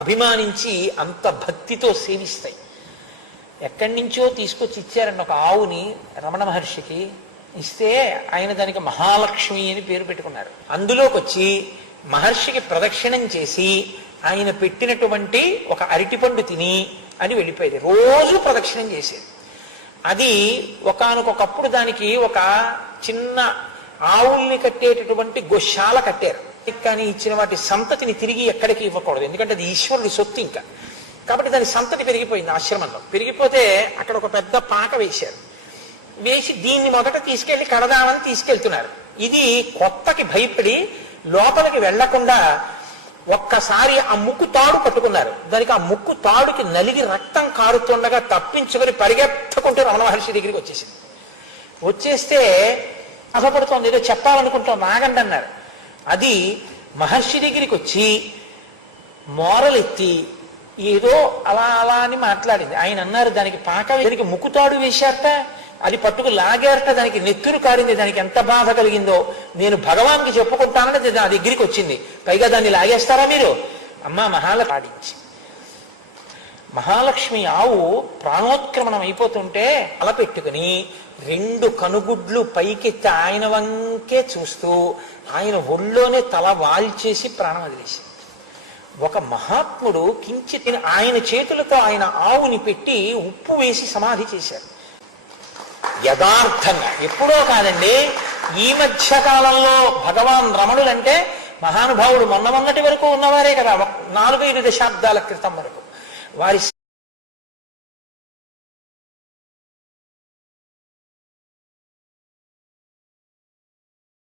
అభిమానించి అంత భక్తితో సేవిస్తాయి. ఎక్కడి నుంచో తీసుకొచ్చి ఇచ్చారండి ఒక ఆవుని రమణ మహర్షికి. ఇస్తే ఆయన దానికి మహాలక్ష్మి అని పేరు పెట్టుకున్నారు. అందులోకి వచ్చి మహర్షికి ప్రదక్షిణం చేసి ఆయన పెట్టినటువంటి ఒక అరటిపండు తిని అని వెళ్ళిపోయేది. రోజు ప్రదక్షిణం చేసేది. అది ఒకానొకప్పుడు దానికి ఒక చిన్న ఆవుల్ని కట్టేటటువంటి గోశాల కట్టారు. కానీ ఇచ్చిన వాటి సంతతిని తిరిగి ఎక్కడికి ఇవ్వకూడదు, ఎందుకంటే అది ఈశ్వరుడి సొత్తు ఇంకా. కాబట్టి దాని సంతతి పెరిగిపోయింది ఆశ్రమంలో. పెరిగిపోతే అక్కడ ఒక పెద్ద పాక వేశారు. వేసి దీన్ని మొదట తీసుకెళ్లి కడదామని తీసుకెళ్తున్నారు. ఇది కొత్తకి భయపడి లోపలికి వెళ్లకుండా ఒక్కసారి ఆ ముక్కు తాడు పట్టుకున్నారు. దానికి ఆ ముక్కు తాడుకి నలిగి రక్తం కారుతుండగా తప్పించుకొని పరిగెత్తకుంటూ రమణ మహర్షి దగ్గరికి వచ్చేసింది. వచ్చేస్తే బాధపడుతోంది, ఏదో చెప్పాలనుకుంటాం, ఆగండి అన్నారు. అది మహర్షి దగ్గరికి వచ్చి మోరలెత్తి ఏదో అలా అలా అని మాట్లాడింది. ఆయన అన్నారు, దానికి దానికి ముక్కుతాడు వేశారట, అది పట్టుకు లాగారట, దానికి నెత్తురు కారింది, దానికి ఎంత బాధ కలిగిందో నేను భగవాన్కి చెప్పుకుంటానని నా దగ్గరికి వచ్చింది. పైగా దాన్ని లాగేస్తారా మీరు? అమ్మా పాడించి మహాలక్ష్మి ఆవు ప్రాణోత్క్రమణం అయిపోతుంటే అలా పెట్టుకుని 2 కనుగుడ్లు పైకెత్తి ఆయన వంకే చూస్తూ ఆయన ఒళ్ళోనే తల వాల్చేసి ప్రాణం వదిలేసి, ఒక మహాత్ముడు కించిత్ ఆయన చేతులతో ఆయన ఆవుని పెట్టి ఉప్పు వేసి సమాధి చేశారు. యథార్థంగా ఎప్పుడో కాదండి, ఈ మధ్య కాలంలో భగవాన్ రమణులంటే మహానుభావుడు మొన్నటి వరకు ఉన్నవారే కదా, 4-5 దశాబ్దాల క్రితం వరకు వారి